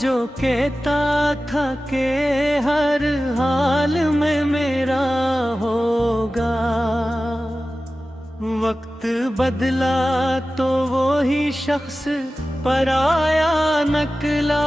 जो कहता था कि हर हाल में मेरा होगा, वक्त बदला तो वो ही शख्स पराया निकला।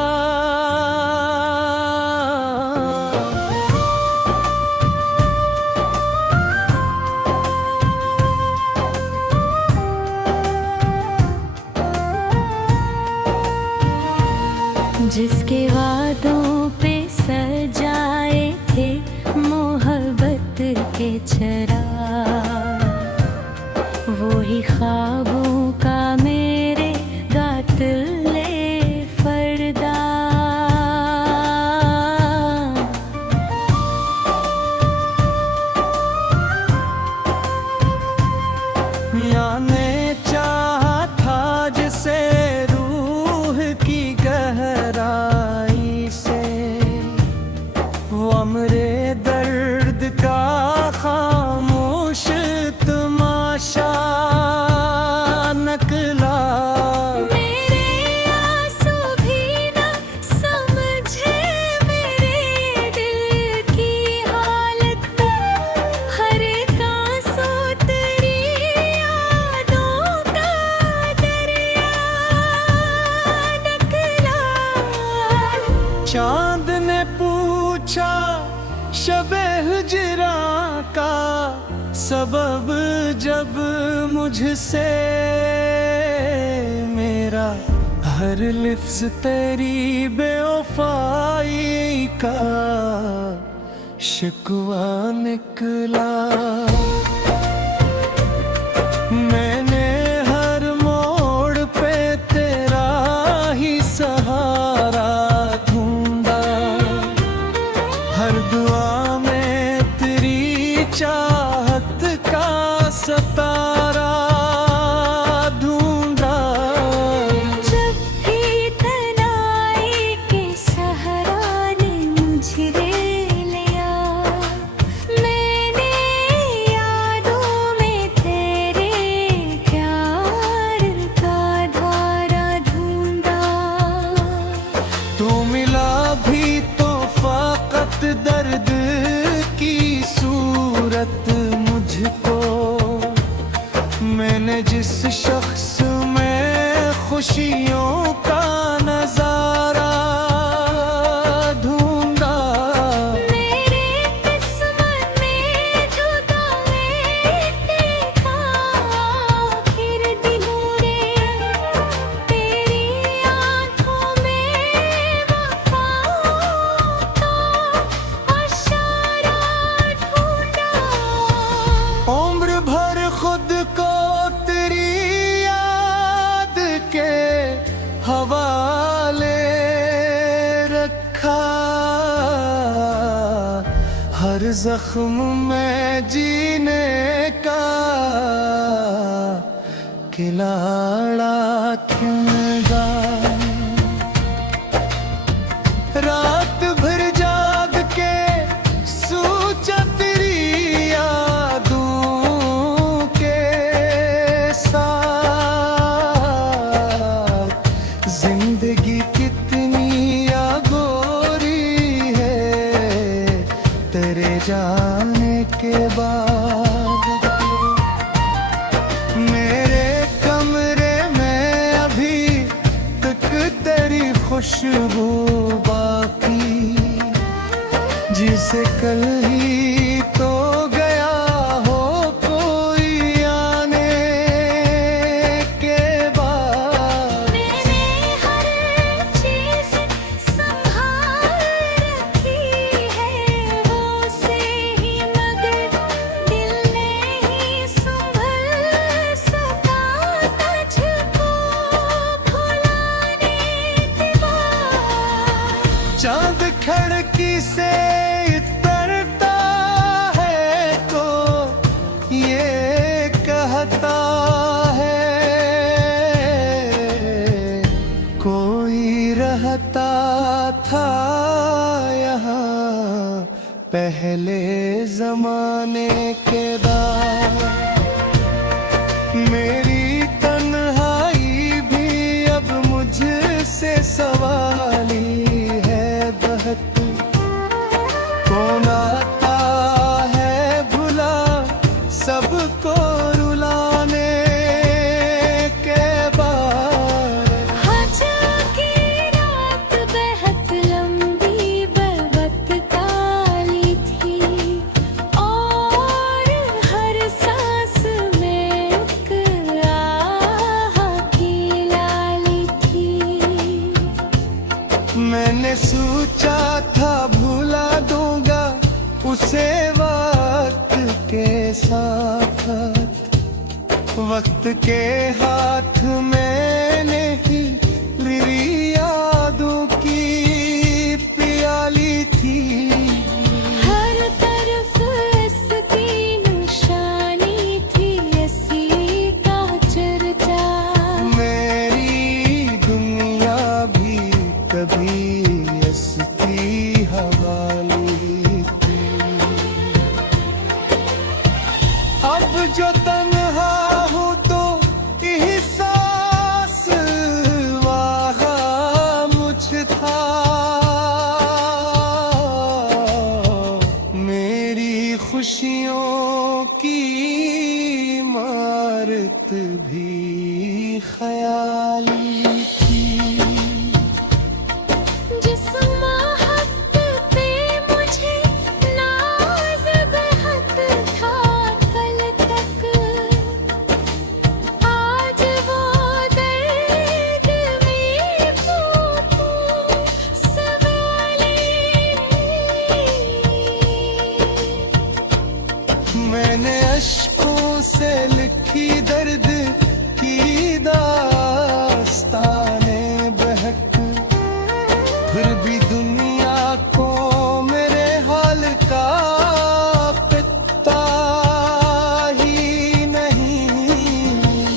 जिसके वादों पे सजाए थे मोहब्बत के चिराग, वो ही ख्वाबों का मेरे कातिल फरदा। याने चाहा था जिसे रूह की गहराई से, वो अमरे दर्द का खामोश तमाशा निकला। मेरे आंसू भी न समझे मेरे दिल की हालत, हर एक आंसू तेरी यादों का दरिया निकला। चांद ने पूछा शबे हिजरा का सबब जब मुझसे, मेरा हर लिफ्ज़ तेरी बेवफाई का शिकवा निकला। मैंने हर मोड़ पे तेरा ही सहारा ढूंढा, हर दुआ में तेरी चाहत का सतारा ढूंढा। जब भी तन्हाई के सहारा ने मुझे लिया, मैंने यादों में तेरे प्यार का धारा ढूंढा। तो मिला भी तो फ़कत दर्द की सूरत मुझको, मैंने जिस शख्स में खुशियों का नजारा ढूंढा। मेरे किस्मत में जुदा देखा आखिर दिनों ने, तेरी आंखों में वफाओं का इशारा ढूंढा। उम्र भर खुद को तेरी याद के हवाले रखा, हर जख्म में जीने का किलाड़ा खिलगा। रात भर जाग के सोचा तेरी यादों के साथ, जिंदगी कितनी अगोरी है तेरे जाने के बाद। मेरे कमरे में अभी तक तेरी खुशबू बाकी, जिसे कल ही तो गया हो कोई आने के बाद। मैंने हर चीज़ संभाल रखी है वो से ही, मगर दिल नहीं संभल सका तुझको भुलाने के बाद। चांद खिड़की से उतरता है तो ये कहता है, कोई रहता था यहाँ पहले जमाने के बाद। मेरी तन्हाई भी अब मुझसे सवाली उसे वक्त के साथ वक्त के हाथ मैंने ही लिरी यादों की प्याली थी। हर तरफ इसकी निशानी थी, ऐसी का चर्चा। मेरी दुनिया भी कभी इसकी हवाली थी। अब जो तन्हा हूँ तो एहसास वहाँ मुझ था। मेरी खुशियों की इमारत भी ख्याली थी। जिस महक पे मुझे नाज बेहद था कल तक, आज वो दर्द में फूटूं सवाली। मैंने अश्कों से लिखी दर्द की दास्ताने बहक, फिर भी दुनिया को मेरे हाल का पता ही नहीं।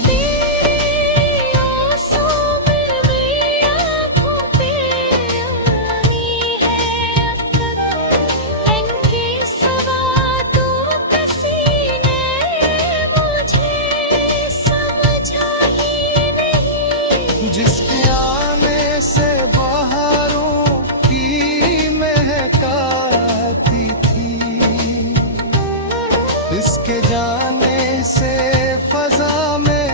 तेरी आंसू में मेरी आँखों पे आनी है अब तक, इनके सिवा तू किसी ने मुझे समझा ही नहीं। जिसके आने से बहारों की महक आती थी, इसके जाने से फजा में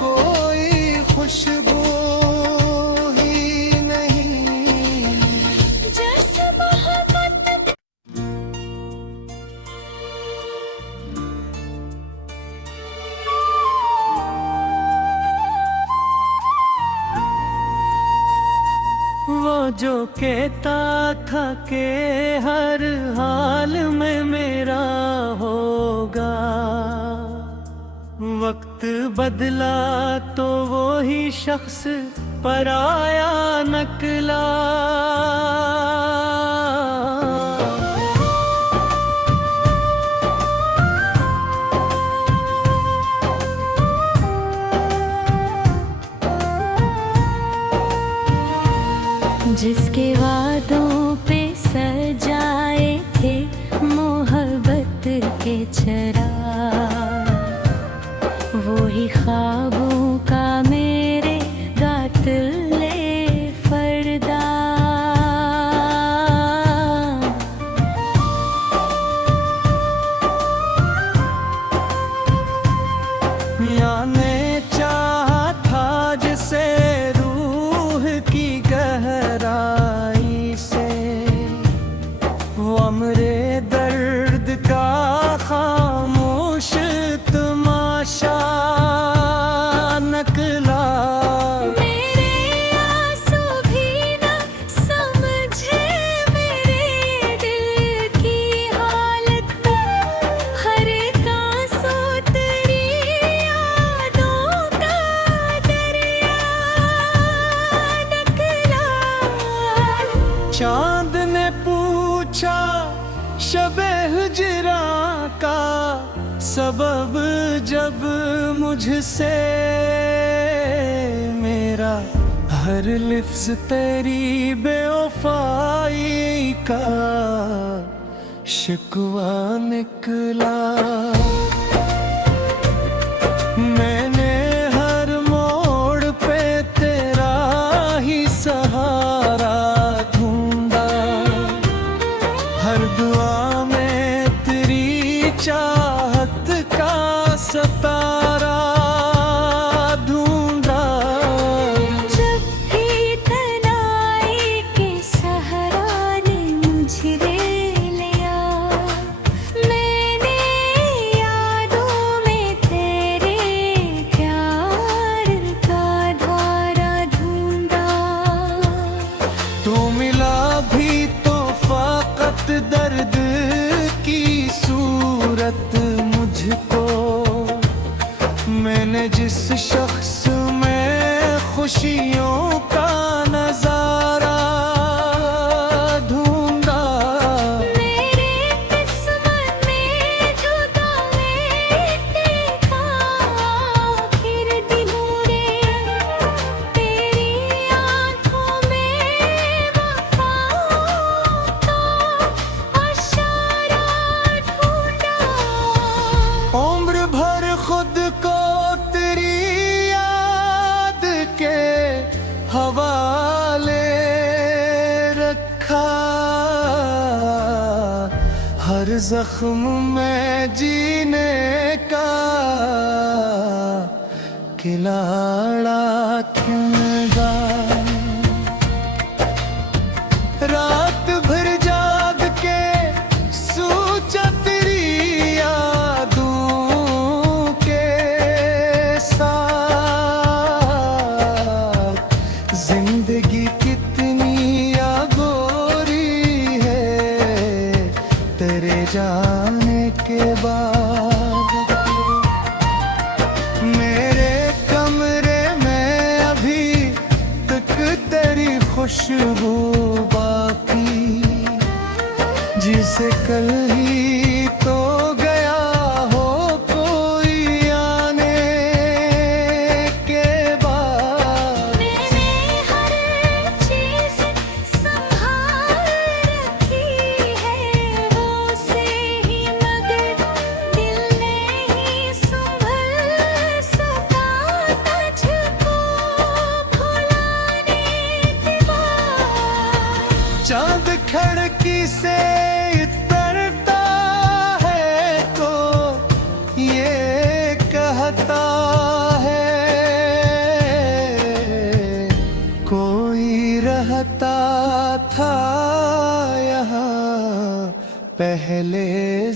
कोई खुशबू ही नहीं। जैसे मोहब्बत वो जो कहता था कि हर हाल में मेरा होगा, वक्त बदला तो वो ही शख्स पराया नकला। जिसके वादों पे सजाए थे मोहब्बत के चराग, वो ही ख्वाबों का मेरे गातिले फरदा। याने चाहा था जिसे रूह की गहराई से, वो अमरे दर्द का खामोश तमाशा नकला। मेरे आंसू भी न समझे मेरे दिल की हालत, हर एक आंसू तेरी यादों का दरिया निकला। चांद ने पूछा शबे हिजरा का सबब जब मुझसे, मेरा हर लिफ्ज तेरी बेवफाई का शिकवा निकला। मैंने हर मोड़ पे तेरा ही सहारा ढूंढा, हर दुआ में तेरी चाहत का सतारा ढूंढा। जब भी तन्हाई के सहारा ने मुझे लिया, मैंने यादों में तेरे प्यार का धारा ढूंढा। तो मिला भी तो फाकत दर्द की सूरत मुझको, मैंने जिस शख्स में खुशियों का नजारा ढूंढा, मेरे किस्मत में जुदा देखा, फिर दिनोरे तेरी आंखों में वफा का इशारा ढूंढा। उम्र भर खुद को तेरी याद के हवाले रखा, हर जख्म में जीने का किलाड़ा खिंगा। रात भर जाग के सोचा तेरी यादों के साथ, जिंदगी कितनी अगोरी है तेरे जाने के बाद। मेरे कमरे में अभी तक तेरी खुशबू बाकी, जिसे कल ही तो गया हो कोई आने के बाद। मैंने हर चीज़ संभाल रखी है वो से ही, मगर दिल नहीं संभल सका तुझको भुलाने के बाद। चांद खिड़की से उतरता है तो ये कहता है कोई रहता था यहाँ पहले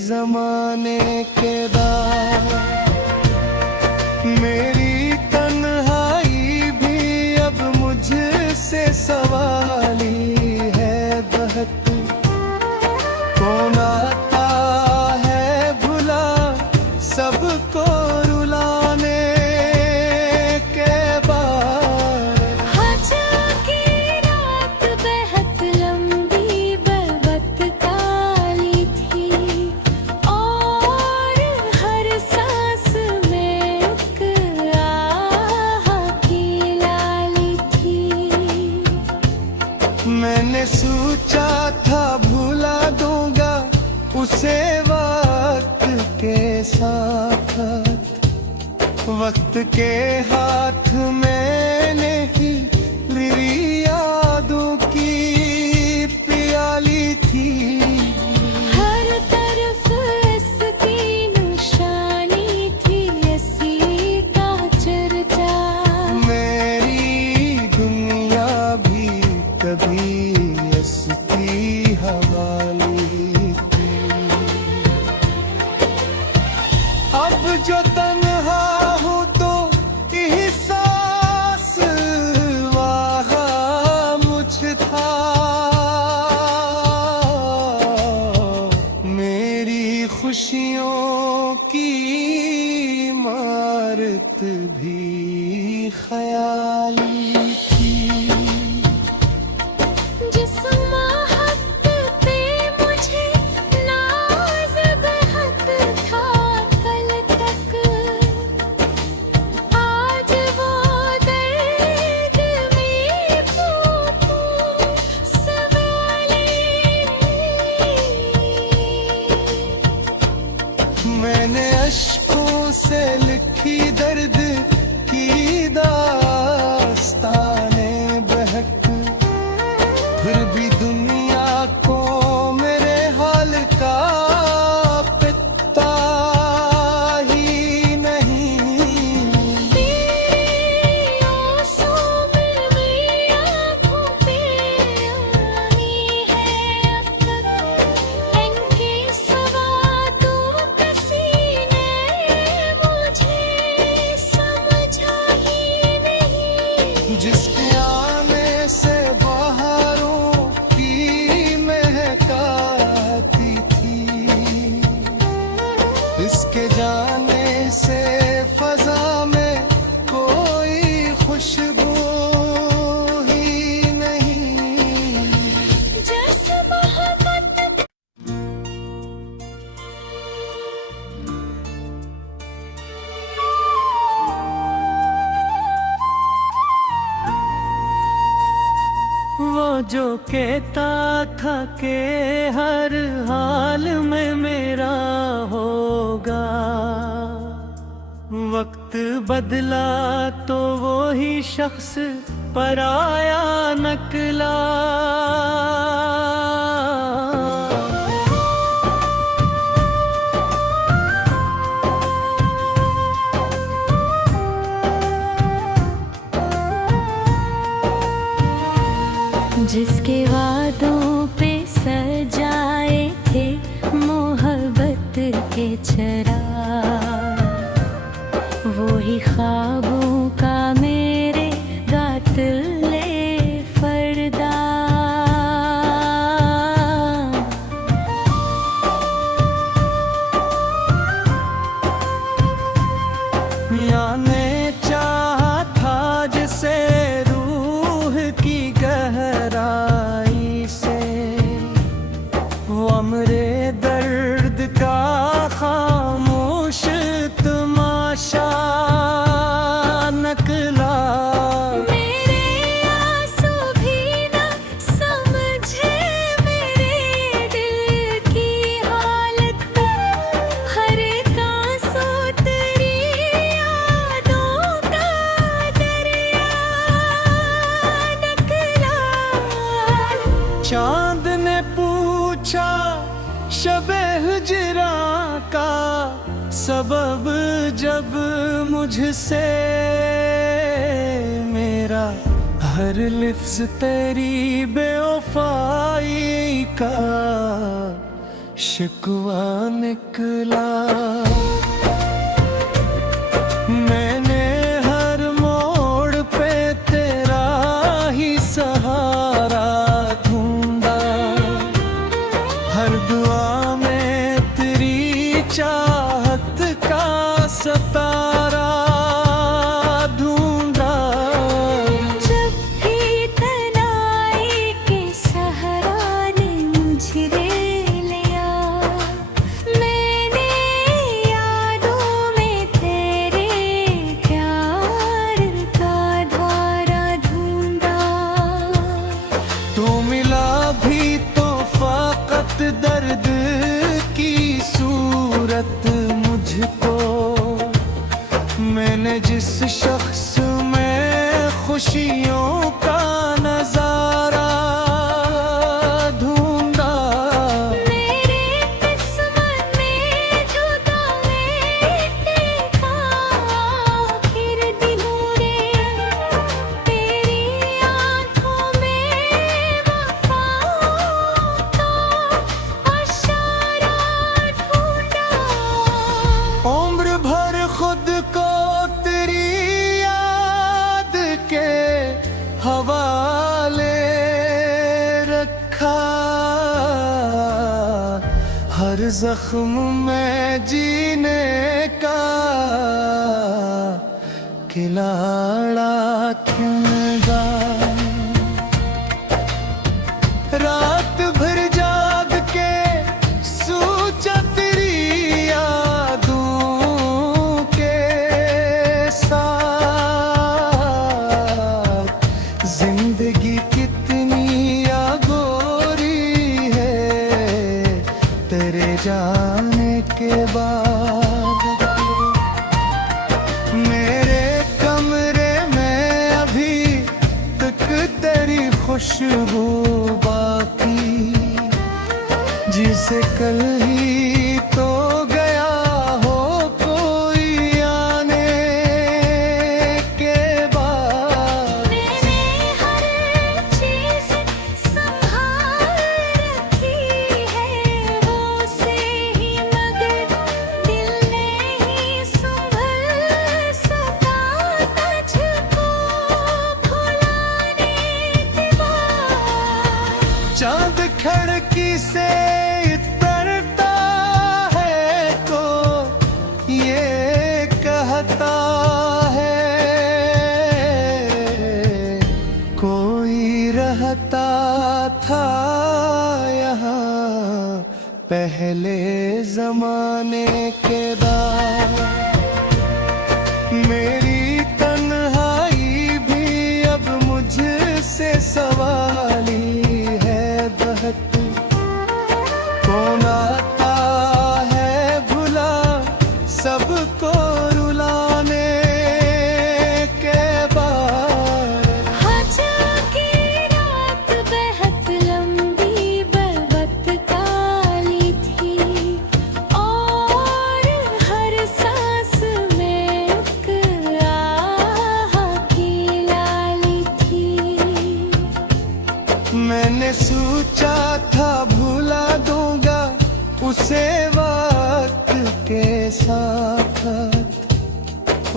जमाने के बाद। मेरी तन्हाई भी अब मुझसे सवाली है बहुत, कौन आता है भुला सबको रुलाने के बाद। हजा की रात बेहद लंबी बरबत काली थी, और हर सांस में एक आह की लाली थी। मैंने सोचा था भुला दूंगा उसे वक्त के साथ, वक्त के हाथ मैंने ही लिरी यादों की प्याली थी। हर तरफ इसकी निशानी थी, इसी का चर्चा। मेरी दुनिया भी कभी इसकी हवाली थी। अब जो तन्हा हूँ तो एहसास वहाँ मुझ था, मेरी खुशियों की इमारत भी ख्याली थी। जिस महक पे मुझे नाज बेहद था कल तक, आज वो दर्द में फूटूं सवाले। मैंने अश्कों से लिखी दर्द की दास्ताने बहक, फिर भी दुनिया को मेरे हाल का पता ही नहीं। तेरी आंसू में मेरी आँखों पे आई है अब तक, इनके सिवा तू किसी ने मुझे समझा ही नहीं। इसके जाने से फजा में कोई खुशबू ही नहीं। जैसे मोहब्बत वो जो कहता था कि हर हाल में मेरा होगा, वक्त बदला तो वो ही शख्स पराया नकला। जिसके वादों पे सजाए थे मोहब्बत के चराग, वो ही ख्वाबों का मेरे कातिल फरदा। याने चाहा था जिसे रूह की गहराई से, वो अमरे दर्द का खामोश तमाशा नकला। मेरे आंसू भी न समझे मेरे दिल की हालत, हर एक आंसू तेरी यादों का दरिया निकला। चांद ने पूछा शबे हिजरा का सबब जब मुझसे, मेरा हर लिफ्ज तेरी बेवफाई का शिकवा निकला। मैंने हर मोड़ पे तेरा ही सहारा ढूंढा, हर दुआ में तेरी चाहत का सतारा ढूंढा। जब भी तन्हाई के सहारा ने मुझे लिया, मैंने यादों में तेरे प्यार का धारा ढूंढा। तू मिला भी तो फाकत दर्द की सूरत मुझको, मैंने जिस शख्स में खुशियों का नजारा ढूंढा। मेरे किस्मत में जुदाई देखा, फिर दिलों ने तेरी आंखों में वफाओं का इशारा ढूंढा। उम्र भर खुद को तेरी याद के हवाले रखा, हर जख्म में जीने का खिलाड़ा खिलगा। रात भर जाग के सोचा तेरी यादों के साथ, जिंदगी कितनी अगोरी है तेरे जाने के बाद। मेरे कमरे में अभी तक तेरी खुशबू बाकी, जिसे कल ही तो गया हो कोई आने के बाद। मैंने हर चीज़ संभाल रखी है वो से ही, मगर दिल नहीं संभल सका तुझको भुलाने के बाद। चांद खिड़की से तरता जमाने के दाग। मेरी तन्हाई भी अब मुझसे सवाली है बहक। कौन आता है भुला सबको रुलाने के बाद। हज की रात बेहद लंबी बरबत काली थी और हर सांस में एक आह की लाली थी। मैंने सोचा था भुला दूंगा उसे वक्त के साथ।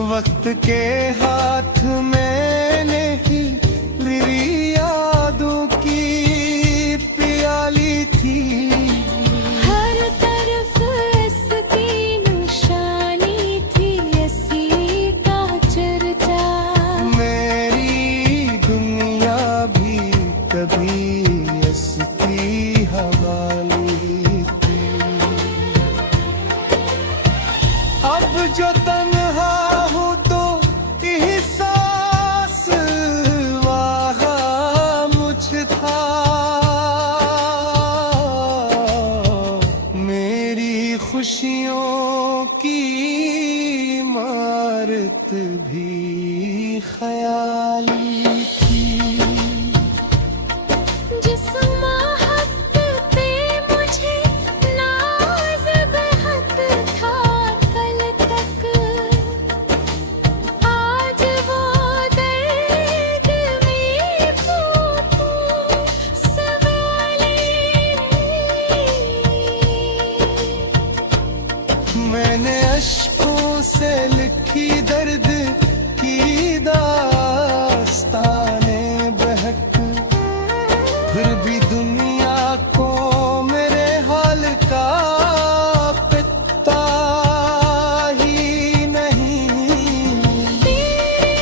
वक्त के हाथ मैंने ही मेरी यादों की प्याली थी। हर तरफ इसकी निशानी थी, इसी का चर्चा। मेरी दुनिया भी कभी इसकी हवाली थी। अब जो तन्हा हूँ तो एहसास वहाँ मुझ था। मेरी खुशियों की इमारत भी ख्याली थी। जिस महक पे मुझे नाज बेहद था कल तक, आज वो दर्द में फूंकूं सवाली। मैंने अश्कों से लिखी दर्द की दास्ताने बहक। फिर भी दुनिया को मेरे हाल का पता ही नहीं। तेरी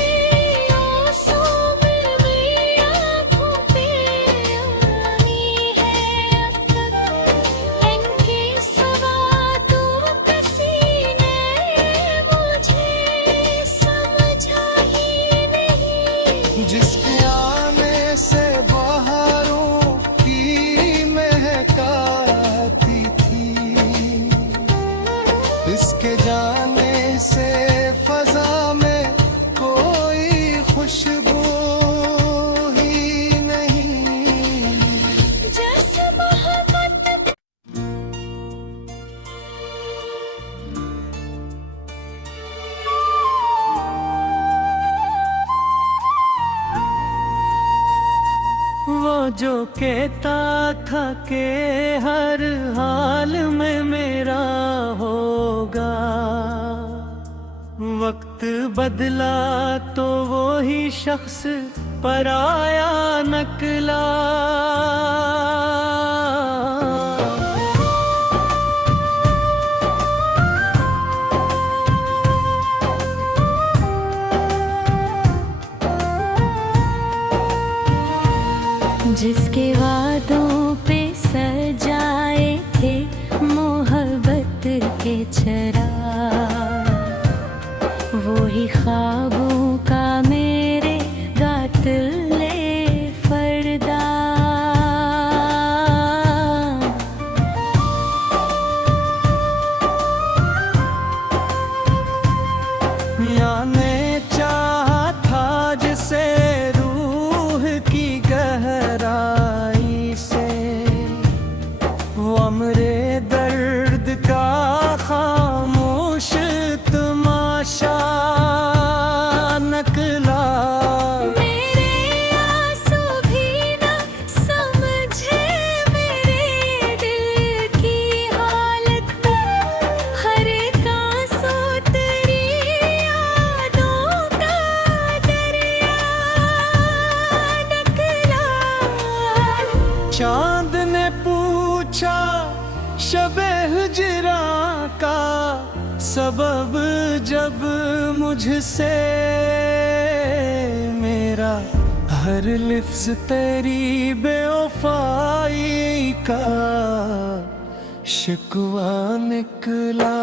आंसू में मेरी आँखों पे आनी है अब तक। इनके सिवा तू किसी ने मुझे समझा ही नहीं। जिसके आने से बहारों की महक आती थी, इसके जाने से फजा में कोई खुशबू ही नहीं। जैसे मोहब्बत वो जो कहता था कि हर हाल में मेरा होगा, वक्त बदला तो वो ही शख्स पराया नकला। जिसके वादों पे सजाए थे मोहब्बत के चराग, वो ही ख्वाबों का मेरे गातिले फरदा। याने चाहा था जिसे रूह की गहराई से, वो अमरे दर्द का खामोश तमाशा नकला। मेरे आंसू भी ना समझे मेरे दिल की हालत। हर एक आंसू तेरी यादों का दरिया निकला। चांद ने पूछा शबे हिजरा का सबब, जब मुझसे मेरा हर लिफ्ज तेरी बेवफाई का शिकवा निकला।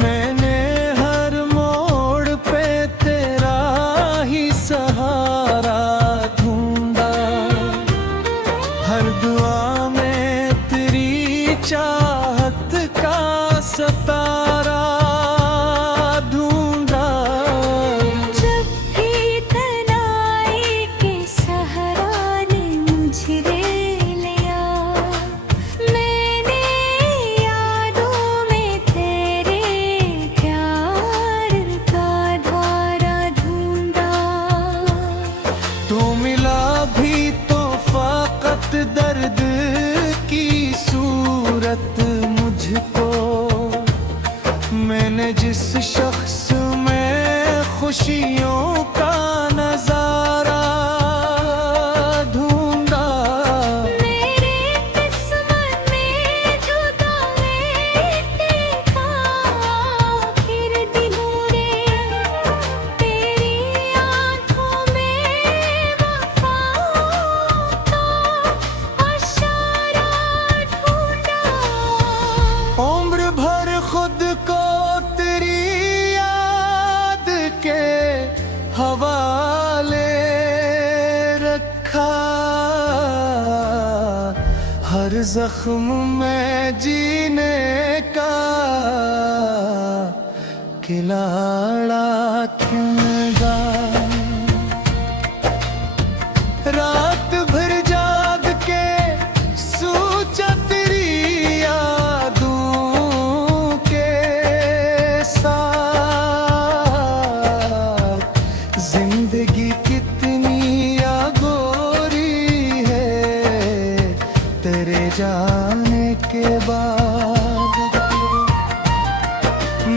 मैंने हर मोड़ पे तेरा ही सहारा ढूंढा, हर दुआ में तेरी चाहत का सतारा ढूंढा। जब भी तन्हाई के सहारे मुझे लिया, मैंने यादों में तेरे प्यार का धारा ढूंढा। तो मिला भी तो फ़कत दर्द की सूरत मुझको। मैंने जिस शख्स में खुशियों का नजारा ढूंढा। मेरे किस्मत में जुदा देखा, फिर दिनों ने तेरी आंखों में वफा का इशारा ढूंढा। उम्र भर खुद को तेरी याद के हवाले रखा, हर जख्म में जीने का किलाड़ा चुनगा। रात भर जाग के सोचा तेरी यादों के साथ। जिंदगी कितनी अगोरी है तेरे जाने के बाद।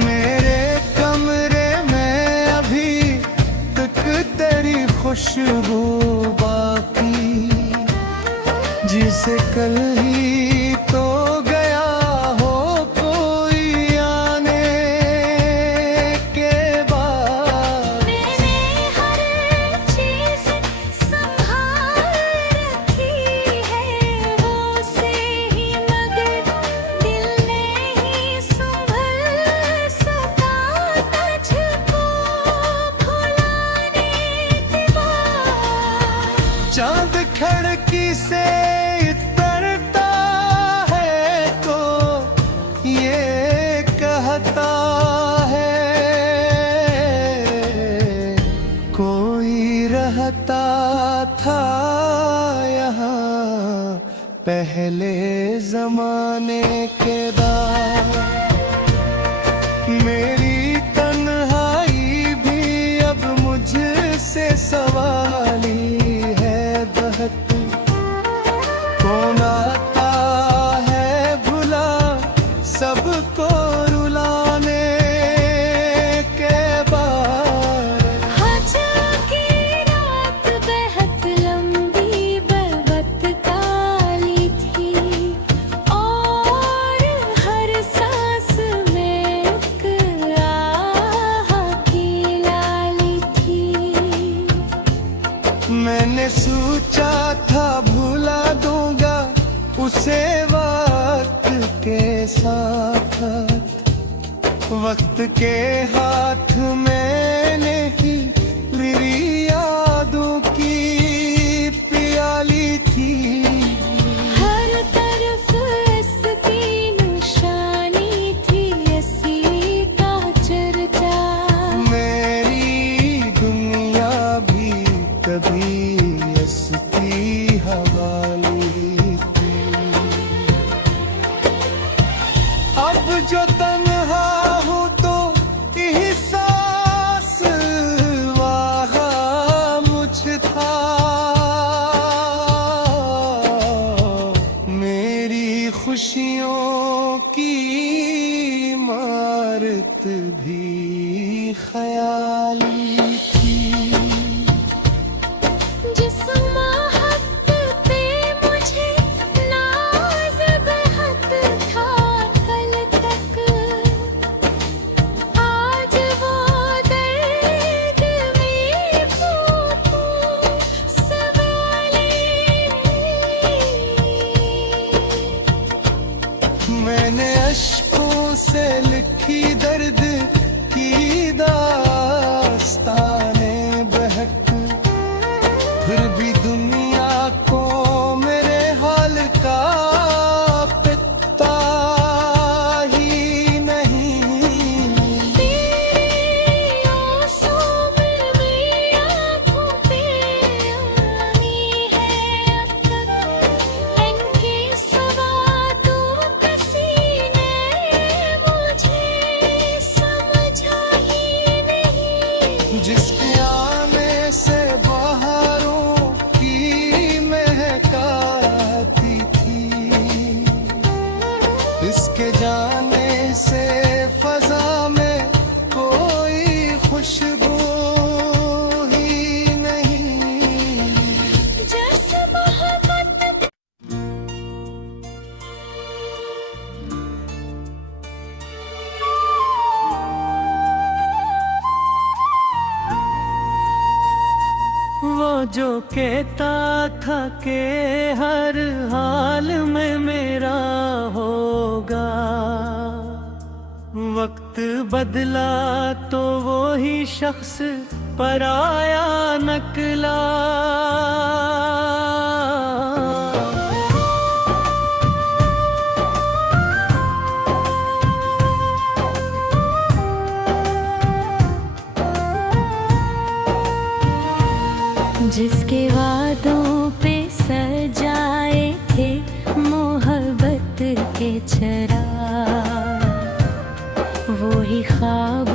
मेरे कमरे में अभी तक तेरी खुशबू बाकी, जिसे कल ही तो गया हो कोई आने के बाद। मैंने हर चीज़ संभाल रखी है वो से ही, मगर दिल नहीं संभल सका तुझको भुलाने के बाद। चांद खिड़की से उतरता है तो ये कहता है कोई रहता था यहाँ पहले जमाने के बाद। मेरी तन्हाई भी अब मुझसे सवाली है बहुत। कौन आता है भुला सबको रुलाने के बाद। हजा की रात बेहद लंबी बरबत काली थी, और हर सांस में एक आह की लाली थी। मैंने सोचा था भुला दूंगा उसे वक्त के साथ। वक्त के हाथ मैंने ही मेरी यादों की प्याली थी। हर तरफ इसकी निशानी थी, इसी का चर्चा। मेरी दुनिया भी कभी इसकी हवाली थी। अब जो तन्हा हूँ तो एहसास वहाँ मुझ था। मेरी खुशियों की इमारत भी ख्याली थी। जिस महक पे मुझे नाज बेहद था कल तक, आज वो दर्द में फूंकूं सवाले। मैंने अश्कों से लिखी दर्द की दास्ताने बहक, फिर भी दुनिया को मेरे हाल का पता ही नहीं। तेरी आंसू में मेरी आँखों पे आनी है अब तक, इनके सिवा तो किसी ने मुझे समझा ही नहीं। जिसके आने से बहारों की महक आती थी, इसके जाने से फजा में कोई खुशबू ही नहीं। जैसे मोहब्बत वो जो कहता था कि हर हाल में मेरा होगा, वक्त बदला तो वो ही शख्स पराया नकला। जिसके वादों पे सजाए थे मोहब्बत के चराग, वो ही ख्वाब